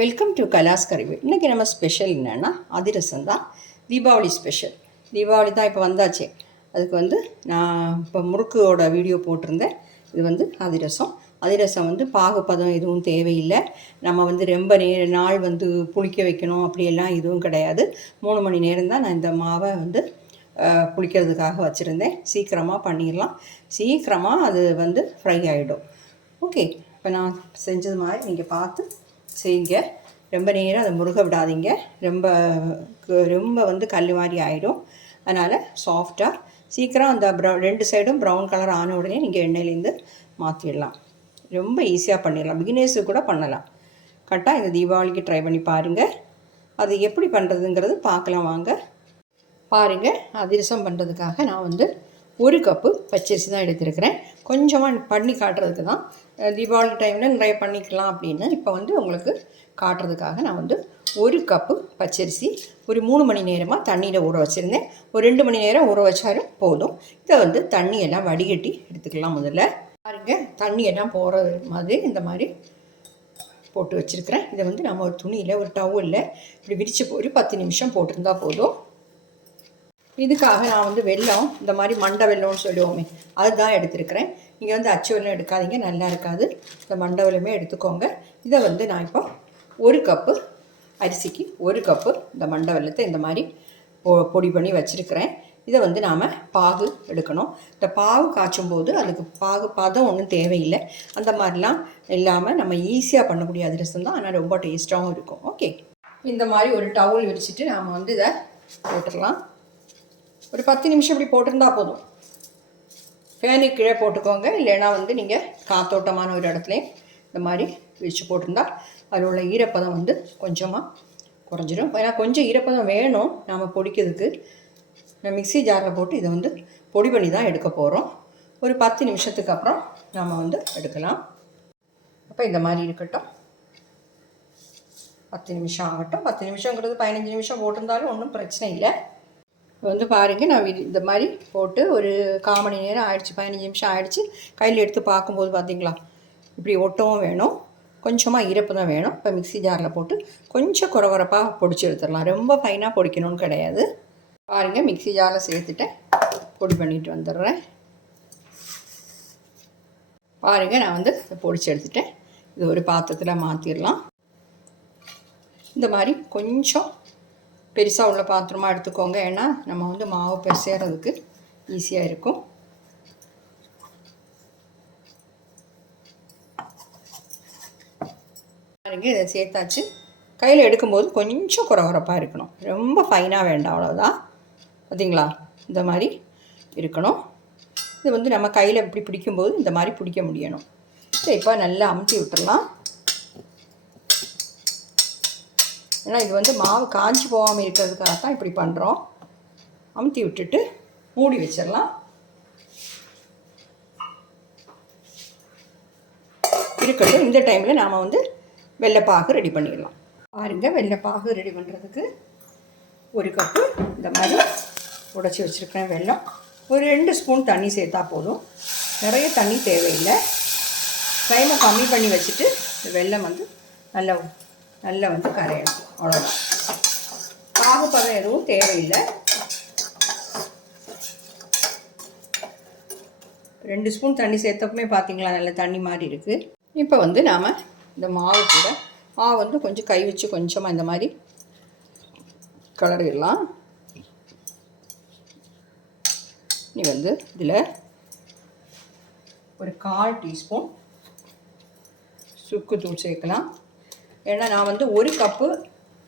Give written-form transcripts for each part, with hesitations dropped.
Welcome to கலாஸ் கறிவு. இன்றைக்கி நம்ம special என்னென்னா அதிரசம் தான். தீபாவளி ஸ்பெஷல். தீபாவளி தான் இப்போ வந்தாச்சு. அதுக்கு நான் இப்போ முறுக்கோட வீடியோ போட்டிருந்தேன். இது அதிரசம். அதிரசம் பாகுப்பதம் எதுவும் தேவையில்லை. நம்ம ரொம்ப நாள் புளிக்க வைக்கணும் அப்படியெல்லாம் எதுவும் கிடையாது. 3 மணி நேரம் தான் நான் இந்த மாவை புளிக்கிறதுக்காக வச்சுருந்தேன். சீக்கிரமாக பண்ணிடலாம். சீக்கிரமாக அது ஃப்ரை ஆகிடும். ஓகே, இப்போ நான் செஞ்சது மாதிரி நீங்கள் பார்த்து செய்யுங்க. ரொம்ப நேரம் அதை முருக விடாதீங்க. ரொம்ப கல் மாதிரி ஆகிடும். அதனால் சாஃப்டாக சீக்கிரம் அந்த 2 சைடும் ப்ரௌன் கலர் ஆன உடனே நீங்கள் எண்ணெயிலேருந்து மாற்றிடலாம். ரொம்ப ஈஸியாக பண்ணிடலாம். பிகினர்ஸுக்கு கூட பண்ணலாம். கரெக்டாக இந்த தீபாவளிக்கு ட்ரை பண்ணி பாருங்கள். அது எப்படி பண்ணுறதுங்கிறது பார்க்கலாம் வாங்க. பாருங்கள், அதிரசம் பண்ணுறதுக்காக நான் 1 கப்பு பச்சரிசி தான் எடுத்துருக்கிறேன். கொஞ்சமாக பண்ணி காட்டுறதுக்கு தான். தீபாவளி டைமில் நிறைய பண்ணிக்கலாம் அப்படின்னு இப்போ உங்களுக்கு காட்டுறதுக்காக நான் 1 கப்பு பச்சரிசி ஒரு 3 மணி நேரமாக தண்ணியில் ஊற வச்சுருந்தேன். ஒரு 2 மணி நேரம் ஊற வச்சாலும் போதும். இதை தண்ணியெல்லாம் வடிகட்டி எடுத்துக்கலாம். முதல்ல பாருங்கள், தண்ணியெல்லாம் போகிற மாதிரி இந்த மாதிரி போட்டு வச்சுருக்கிறேன். இதை நம்ம ஒரு துணியில் ஒரு டவலில் இப்படி விரித்து ஒரு 10 நிமிஷம் போட்டிருந்தா போதும். இதுக்காக நான் வெல்லம், இந்த மாதிரி மண்டை வெல்லம்னு சொல்லுவோமே, அதுதான் எடுத்துருக்கிறேன். நீங்கள் அச்சு வெல்லம் எடுக்காதீங்க, நல்லா இருக்காது. இந்த மண்டை வெல்லமே எடுத்துக்கோங்க. இதை நான் இப்போ 1 கப்பு அரிசிக்கு 1 கப்பு இந்த மண்டை வெல்லத்தை இந்த மாதிரி பொடி பண்ணி வச்சுருக்கிறேன். இதை நாம் பாகு எடுக்கணும். இந்த பாகு காய்ச்சும் போது அதுக்கு பாகு பதம் ஒன்றும் தேவையில்லை. அந்த மாதிரிலாம் இல்லாமல் நம்ம ஈஸியாக பண்ணக்கூடிய அதிரசம் தான். ஆனால் ரொம்ப டேஸ்ட்டாகவும் இருக்கும். ஓகே, இந்த மாதிரி ஒரு டவல் விரிச்சிட்டு நாம் இதை போட்டுடலாம். ஒரு 10 நிமிஷம் இப்படி போட்டிருந்தா போதும். ஃபேனுக்கு கீழே போட்டுக்கோங்க. இல்லைன்னா நீங்கள் காத்தோட்டமான ஒரு இடத்துலையும் இந்த மாதிரி விரித்து போட்டிருந்தா அதில் உள்ள ஈரப்பதம் கொஞ்சமாக குறைஞ்சிடும். ஏன்னா கொஞ்சம் ஈரப்பதம் வேணும் நாம் பொடிக்கிறதுக்கு. நான் மிக்ஸி ஜாரில் போட்டு இதை பொடி பண்ணி தான் எடுக்க போகிறோம். ஒரு 10 நிமிஷத்துக்கு அப்புறம் நாம் எடுக்கலாம். அப்போ இந்த மாதிரி இருக்கட்டும். 10 நிமிஷம் ஆகட்டும். 10 நிமிஷங்கிறது 15 நிமிஷம் போட்டிருந்தாலும் ஒன்றும் பிரச்சனை இல்லை. பாருங்கள், நான் இந்த மாதிரி போட்டு ஒரு 1/4 மணி நேரம் ஆயிடுச்சு, 15 நிமிஷம் ஆயிடுச்சு. கையில் எடுத்து பார்க்கும்போது பார்த்திங்களா, இப்படி ஒட்டவும் வேணும், கொஞ்சமாக ஈரப்பதம் வேணும். இப்போ மிக்ஸி ஜாரில் போட்டு கொஞ்சம் குறப்பாக பொடிச்சு எடுத்துடலாம். ரொம்ப ஃபைனாக பொடிக்கணும்னு கிடையாது. பாருங்கள், மிக்ஸி ஜாரில் சேர்த்துட்டேன். பொடி பண்ணிட்டு வந்துடுறேன். பாருங்கள், நான் பொடிச்சு எடுத்துட்டேன். இது ஒரு பாத்திரத்தில் மாற்றிடலாம். இந்த மாதிரி கொஞ்சம் பெருசாக உள்ள பாத்திரமாக எடுத்துக்கோங்க. ஏன்னா நம்ம மாவு பெருசேறதுக்கு ஈஸியாக இருக்கும். பாருங்க, இதை சேர்த்தாச்சு. கையில் எடுக்கும்போது கொஞ்சம் குறப்பாக இருக்கணும். ரொம்ப ஃபைனாக வேண்டாம், அவ்வளோதான். பார்த்தீங்களா, இந்த மாதிரி இருக்கணும். இது நம்ம கையில் இப்படி பிடிக்கும்போது இந்த மாதிரி பிடிக்க முடியணும். இப்போ நல்லா அமுத்தி விட்டுடலாம். ஏன்னா இது மாவு காஞ்சி போகாமல் இருக்கிறதுக்காக தான் இப்படி பண்ணுறோம். அமுத்தி விட்டுட்டு மூடி வச்சிடலாம். இருக்கட்டும். இந்த டைமில் நாம் வெள்ளைப்பாகு ரெடி பண்ணிடலாம். பாருங்கள், வெள்ளைப்பாகு ரெடி பண்ணுறதுக்கு 1 கப்பு இந்த மாதிரி உடைச்சி வச்சுருக்கேன் வெல்லம். ஒரு 2 ஸ்பூன் தண்ணி சேர்த்தா போதும். நிறைய தண்ணி தேவையில்லை. டைமை கம்மி பண்ணி வச்சுட்டு வெல்லம் நல்லா கரையணும். அவ்வளோதான். பாகுப்பதம் எதுவும் தேவையில்லை. 2 ஸ்பூன் தண்ணி சேர்த்தப்பமே பார்த்தீங்களா, நல்ல தண்ணி மாதிரி இருக்குது. இப்போ நாம் இந்த மாவு கூட மாவு கொஞ்சம் கை வச்சு கொஞ்சமாக இந்த மாதிரி கிளறிடலாம். நீ இதில் ஒரு 1/4 டீஸ்பூன் சுக்குத்தூள் சேர்க்கலாம். ஏன்னா நான் 1 கப்பு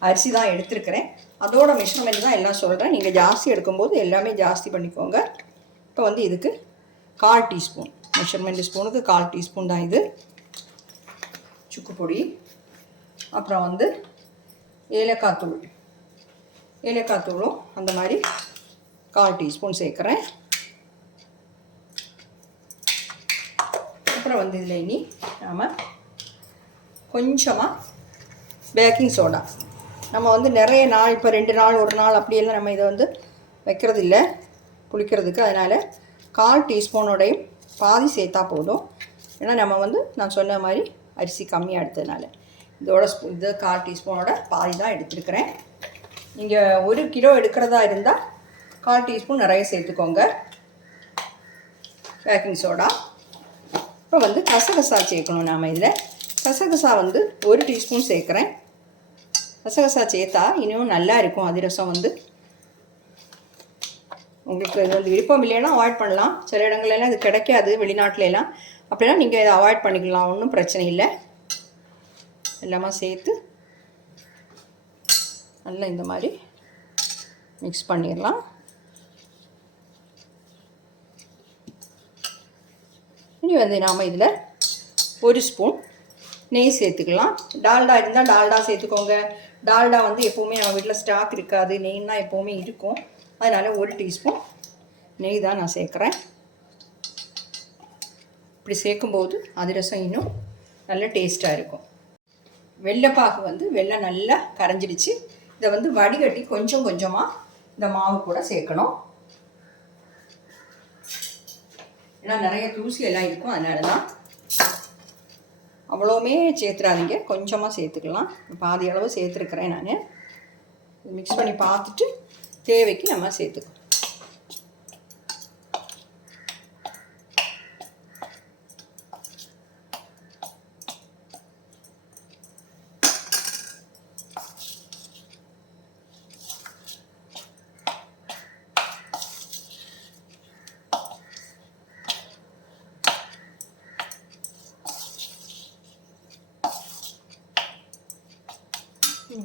அரிசி தான் எடுத்துருக்கிறேன். அதோட மெஷர்மெண்ட் தான் எல்லாம் சொல்கிறேன். நீங்கள் ஜாஸ்தி எடுக்கும்போது எல்லாமே ஜாஸ்தி பண்ணிக்கோங்க. இப்போ இதுக்கு 1/4 டீஸ்பூன், மெஷர்மெண்ட் ஸ்பூனுக்கு 1/4 டீஸ்பூன் தான் இது சுக்கு பொடி. அப்புறம் ஏலக்காய் தூளும் அந்த மாதிரி 1/4 டீஸ்பூன் சேர்க்குறேன். அப்புறம் இதில் இனி நாம் கொஞ்சமாக பேக்கிங் சோடா. நம்ம நிறைய நாள், இப்போ 2 நாள் 1 நாள் அப்படியெல்லாம் நம்ம இதை வைக்கிறது இல்லை புளிக்கிறதுக்கு. அதனால் 1/4 டீஸ்பூனோடையும் பாதி சேர்த்தா போதும். ஏன்னா நம்ம நான் சொன்ன மாதிரி அரிசி கம்மியாக எடுத்ததுனால. இதோட இது 1/4 டீஸ்பூனோட பாதி தான் எடுத்துருக்கிறேன். நீங்கள் 1 கிலோ எடுக்கிறதா இருந்தால் 1/4 டீஸ்பூன் நிறைய சேர்த்துக்கோங்க பேக்கிங் சோடா. இப்போ வந்து கசகசா சேர்க்கணும். நாம் இதில் கசகசா வந்து 1 டீஸ்பூன் சேர்க்குறேன். கசகசா சேர்த்தா இன்னும் நல்லா இருக்கும் அதிரசம் வந்து. உங்களுக்கு இது வந்து விருப்பம் இல்லைன்னா அவாய்ட் பண்ணலாம். சில இடங்கள்லாம் இது கிடைக்காது வெளிநாட்டிலலாம். அப்படின்னா நீங்கள் இதை அவாய்ட் பண்ணிக்கலாம், ஒன்றும் பிரச்சனை இல்லை. எல்லாமே சேர்த்து நல்லா இந்த மாதிரி மிக்ஸ் பண்ணிடலாம். இனி வந்து நாம் இதில் 1 ஸ்பூன் நெய் சேர்த்துக்கலாம். டால்டா இருந்தால் டால்டா சேர்த்துக்கோங்க. டால்டா வந்து எப்போவுமே நம்ம வீட்டில் ஸ்டாக் இருக்காது, நெய்னா எப்போவுமே இருக்கும். அதனால் 1 டீஸ்பூன் நெய் தான் நான் சேர்க்குறேன். இப்படி சேர்க்கும்போது அதிரசம் இன்னும் நல்ல டேஸ்ட்டாக இருக்கும். வெள்ளைப்பாகு வந்து வெள்ளை நல்லா கரைஞ்சிடுச்சு. இதை வந்து வடிகட்டி கொஞ்சம் கொஞ்சமாக இந்த மாவு கூட சேர்க்கணும். ஏன்னா நிறைய தூசி எல்லாம் இருக்கும், அதனால தான். அவ்வளோவுமே சேர்த்துறாதீங்க, கொஞ்சமாக சேர்த்துக்கலாம். பாதி அளவு சேர்த்துருக்குறேன் நான். மிக்ஸ் பண்ணி பார்த்துட்டு தேவைக்கு நம்ம சேர்த்துக்கலாம்.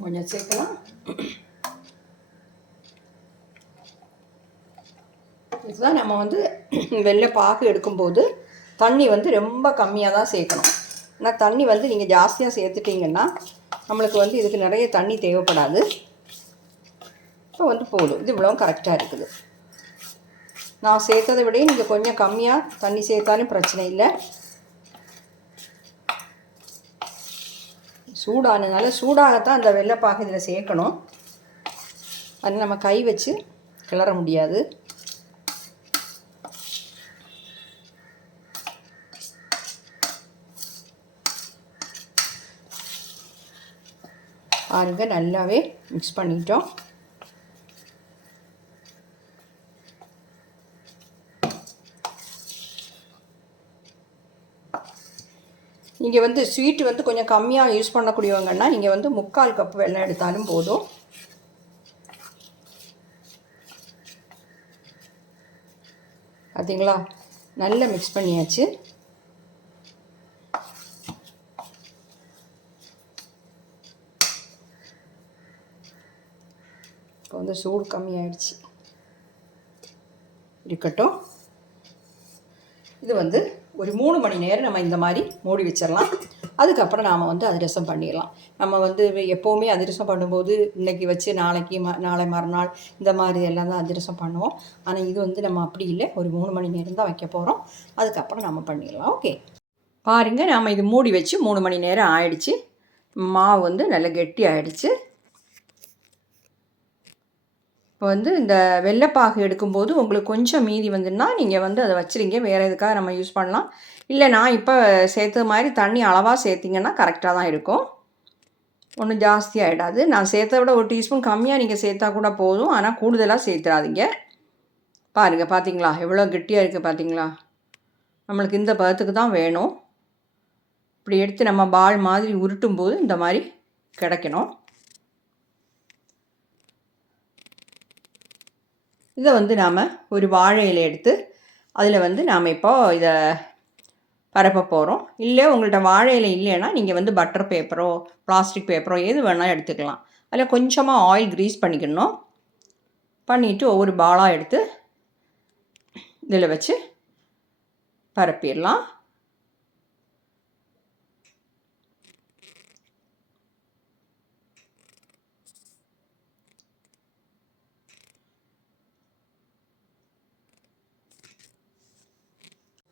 கொஞ்சம் சேர்க்கலாம். இதுதான் நம்ம வந்து வெள்ளை பாகு எடுக்கும்போது தண்ணி வந்து ரொம்ப கம்மியாக தான் சேர்க்கணும். ஏன்னா தண்ணி வந்து நீங்கள் ஜாஸ்தியாக சேர்த்துட்டிங்கன்னா நம்மளுக்கு வந்து இதுக்கு நிறைய தண்ணி தேவைப்படாது. இப்போ வந்து போதும், இது இவ்வளோ கரெக்டாக இருக்குது. நான் சேர்த்ததை விட நீங்கள் கொஞ்சம் கம்மியாக தண்ணி சேர்த்தாலும் பிரச்சனை இல்லை. சூடானதுனால சூடாகத்தான் அந்த வெள்ளைப்பாகு இதில் சேர்க்கணும். அது நம்ம கை வச்சு கிளற முடியாது. பாருங்க, நல்லாவே மிக்ஸ் பண்ணிட்டோம். நீங்கள் வந்து ஸ்வீட்டு வந்து கொஞ்சம் கம்மியாக யூஸ் பண்ணக்கூடியவங்கன்னா நீங்கள் வந்து 3/4 கப் வெல்லம் எடுத்தாலும் போதும். பார்த்தீங்களா, நல்லா மிக்ஸ் பண்ணியாச்சு. இப்போ வந்து சூடு கம்மியாயிடுச்சு, இருக்கட்டும். இது வந்து ஒரு 3 மணி நேரம் நம்ம இந்த மாதிரி மூடி வச்சிடலாம். அதுக்கப்புறம் நாம் வந்து அதிரசம் பண்ணிடலாம். நம்ம வந்து எப்போவுமே அதிரசம் பண்ணும்போது இன்றைக்கி வச்சு நாளைக்கு நாளை மறுநாள் இந்த மாதிரி எல்லாம் தான் அதிரசம் பண்ணுவோம். ஆனால் இது வந்து நம்ம அப்படி இல்லை, ஒரு 3 மணி நேரம் தான் வைக்க போகிறோம். அதுக்கப்புறம் நம்ம பண்ணிடலாம். ஓகே, பாருங்கள், நாம் இது மூடி வச்சு 3 மணி நேரம் ஆயிடுச்சு. மாவு வந்து நல்லா கெட்டி ஆயிடுச்சு. இப்போ வந்து இந்த வெள்ளைப்பாகு எடுக்கும்போது உங்களுக்கு கொஞ்சம் மீதி வந்துன்னா நீங்கள் வந்து அதை வச்சுருங்க, வேறு எதுக்காக நம்ம யூஸ் பண்ணலாம். இல்லை நான் இப்போ சேர்த்த மாதிரி தண்ணி அளவாக சேர்த்திங்கன்னா கரெக்டாக தான் இருக்கும், ஒன்றும் ஜாஸ்தி ஆகிடாது. நான் சேர்த்த விட 1 டீஸ்பூன் கம்மியாக நீங்கள் சேர்த்தா கூட போதும், ஆனால் கூடுதலாக சேர்த்துறாதீங்க. பாருங்கள், பார்த்தீங்களா எவ்வளோ கெட்டியாக இருக்குது பார்த்தீங்களா? நம்மளுக்கு இந்த பதத்துக்கு தான் வேணும். இப்படி எடுத்து நம்ம பால் மாதிரி உருட்டும் போது இந்த மாதிரி கிடைக்கணும். இதை வந்து நாம் ஒரு வாழை இலை எடுத்து அதில் வந்து நாம் இப்போ இதை பரப்ப போகிறோம். இல்லை உங்கள்கிட்ட வாழை இலை இல்லைன்னா நீங்கள் வந்து பட்டர் பேப்பரோ பிளாஸ்டிக் பேப்பரோ எது வேணாலும் எடுத்துக்கலாம். அதில் கொஞ்சமாக ஆயில் க்ரீஸ் பண்ணிக்கணும். பண்ணிவிட்டு ஒவ்வொரு பாலாக எடுத்து இதில் வச்சு பரப்பிடலாம்.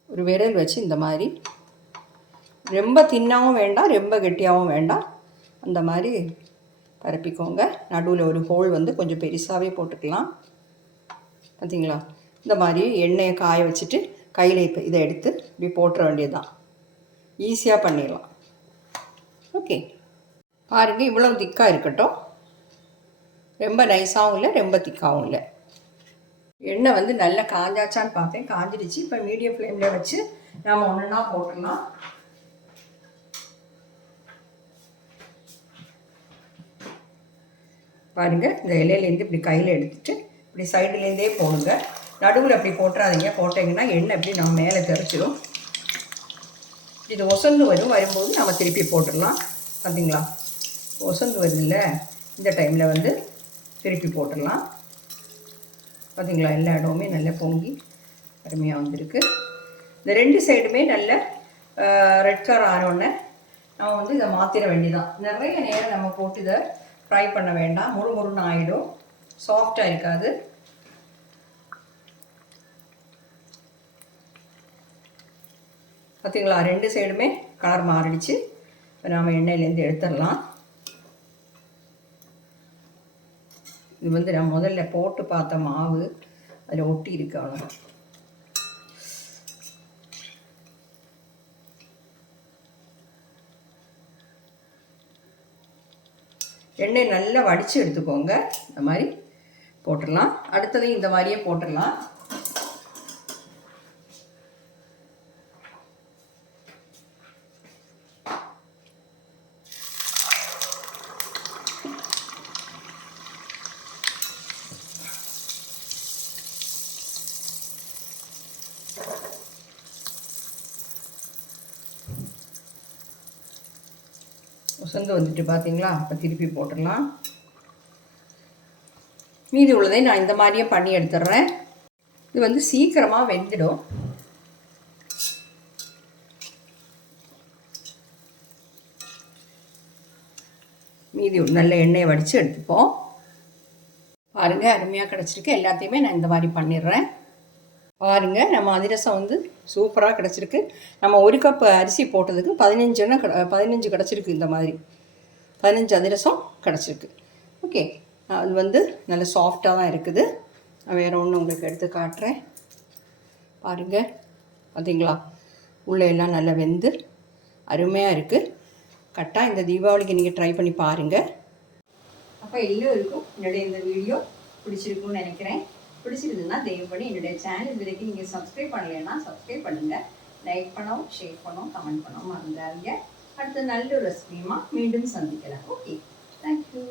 ஒரு விரல் வச்சு இந்த மாதிரி ரொம்ப தின்னாகவும் வேண்டாம், ரொம்ப கெட்டியாகவும் வேண்டாம், அந்த மாதிரி பரப்பிக்கோங்க. நடுவில் ஒரு ஹோல் வந்து கொஞ்சம் பெருசாகவே போட்டுக்கலாம். பார்த்தீங்களா, இந்த மாதிரி எண்ணெயை காய வச்சுட்டு கையில் இப்போ இதை எடுத்து இப்படி போட்டுற வேண்டியது தான். ஈஸியாக பண்ணிடலாம். ஓகே. பாருங்கள், இவ்வளோ திக்காக இருக்கட்டும். ரொம்ப நைஸாகவும் இல்லை, ரொம்ப திக்காகவும் இல்லை. எண்ணெய் வந்து நல்லா காஞ்சாச்சான்னு பார்த்தேன். காஞ்சிடுச்சு. இப்போ மீடியம் ஃப்ளேமில் வச்சு நாம் ஒன்றுனா போட்டுடலாம். பாருங்கள், இந்த இலையிலேருந்து இப்படி கையில் எடுத்துகிட்டு இப்படி சைடுலேருந்தே போடுங்க. நடுவில் அப்படி போட்டுறாதீங்க. போட்டிங்கன்னா எண்ணெய் எப்படி நம்ம மேலே தெரிச்சிடும். இது ஒசந்து வரும்போது நம்ம திருப்பி போட்டுடலாம். பார்த்தீங்களா, ஒசந்து வருதுல்ல, இந்த டைமில் வந்து திருப்பி போட்டுடலாம். பார்த்தீங்களா, எல்லா இடமுமே நல்லா பொங்கி அருமையாக வந்திருக்கு. இந்த 2 சைடுமே நல்ல ரெட் கலர் ஆனோடனே நம்ம வந்து இதை மாற்றிட வேண்டியதான். நிறைய நேரம் நம்ம போட்டு இதை ஃப்ரை பண்ண வேண்டாம். முறுமுறுன்னு ஆகிடும், சாஃப்டாக இருக்காது. பார்த்தீங்களா, 2 சைடுமே கலர் மாறிடுச்சு. நாம் எண்ணெயிலேருந்து எடுத்துடலாம். இது வந்து நான் முதல்ல போட்டு பார்த்த மாவு அதில் ஒட்டி இருக்கு. அவ்வளோ எண்ணெய் நல்லா வடித்து எடுத்துக்கோங்க. இந்த மாதிரி போட்டுடலாம். அடுத்ததையும் இந்த மாதிரியே போட்டுடலாம். உசந்து வந்துட்டு பார்த்தீங்களா, அப்போ திருப்பி போட்டுடலாம். மீதி உள்ளதை நான் இந்த மாதிரியே பண்ணி எடுத்துடுறேன். இது வந்து சீக்கிரமாக வெந்துடும். மீதி நல்ல எண்ணெயை வடித்து எடுத்துப்போம். பாருங்கள், அருமையாக கிடச்சிருக்கு. எல்லாத்தையுமே நான் இந்த மாதிரி பண்ணிடுறேன். பாருங்கள், நம்ம அதிரசம் வந்து சூப்பராக கிடச்சிருக்கு. நம்ம 1 கப் அரிசி போட்டதுக்கு 15 கிடச்சிருக்கு. இந்த மாதிரி 15 அதிரசம் கிடச்சிருக்கு. ஓகே, அது வந்து நல்ல சாஃப்டாக தான் இருக்குது. நான் வேறு ஒன்று உங்களுக்கு எடுத்து காட்டுறேன். பாருங்கள், பார்த்தீங்களா, உள்ளே எல்லாம் நல்லா வெந்து அருமையாக இருக்குது. கரெக்டாக இந்த தீபாவளிக்கு நீங்கள் ட்ரை பண்ணி பாருங்கள். அப்போ எல்லோருக்கும் என்னுடைய இந்த வீடியோ பிடிச்சிருக்குன்னு நினைக்கிறேன். பிடிச்சிருந்துன்னா தயவு பண்ணி என்னுடைய சேனல் வரைக்கும் நீங்கள் சப்ஸ்கிரைப் பண்ணலைன்னா சப்ஸ்கிரைப் பண்ணுங்கள். லைக் பண்ணவும், ஷேர் பண்ணவும், கமெண்ட் பண்ணவும் மறந்துடாதீங்க. அடுத்த நல்ல ஒரு ரெசிபியுமா மீண்டும் சந்திக்கலாம். Okay, thank you.